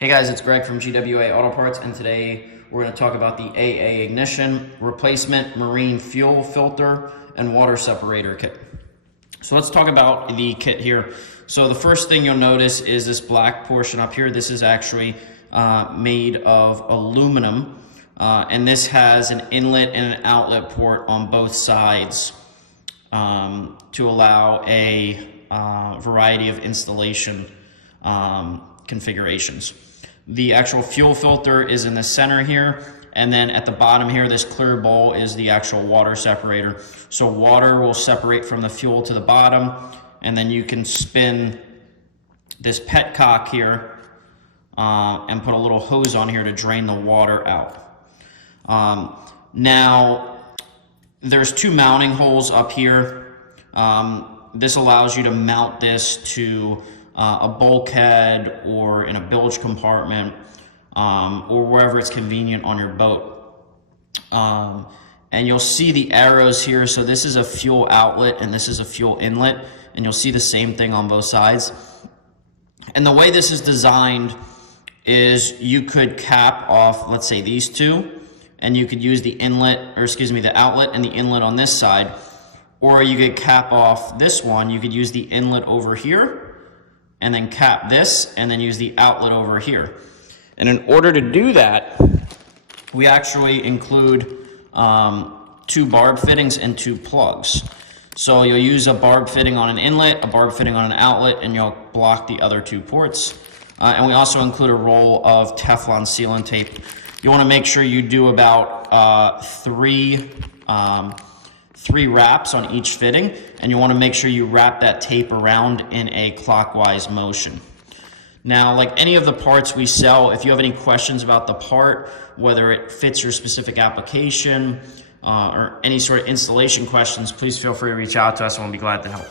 Hey guys, it's Greg from GWA Auto Parts, and today we're going to talk about the AA ignition, replacement marine fuel filter, and water separator kit. So let's talk about the kit here. So the first thing you'll notice is this black portion up here. This is actually made of aluminum, and this has an inlet and an outlet port on both sides to allow a variety of installation configurations. The actual fuel filter is in the center here, and then at the bottom here, this clear bowl is the actual water separator. So water will separate from the fuel to the bottom, and then you can spin this petcock here and put a little hose on here to drain the water out. Now, there's two mounting holes up here. This allows you to mount this to a bulkhead or in a bilge compartment or wherever it's convenient on your boat. And you'll see the arrows here. So this is a fuel outlet and this is a fuel inlet, and you'll see the same thing on both sides. And the way this is designed is you could cap off, let's say, these two, and you could use the inlet, or excuse me, the outlet and the inlet on this side, or you could cap off this one. You could use the inlet over here and then cap this, and then use the outlet over here. And in order to do that, we actually include two barb fittings and two plugs. So you'll use a barb fitting on an inlet, a barb fitting on an outlet, and you'll block the other two ports. And we also include a roll of Teflon sealant tape. You wanna make sure you do about three wraps on each fitting, and you want to make sure you wrap that tape around in a clockwise motion. Now, like any of the parts we sell, if you have any questions about the part, whether it fits your specific application or any sort of installation questions, please feel free to reach out to us and we'll be glad to help.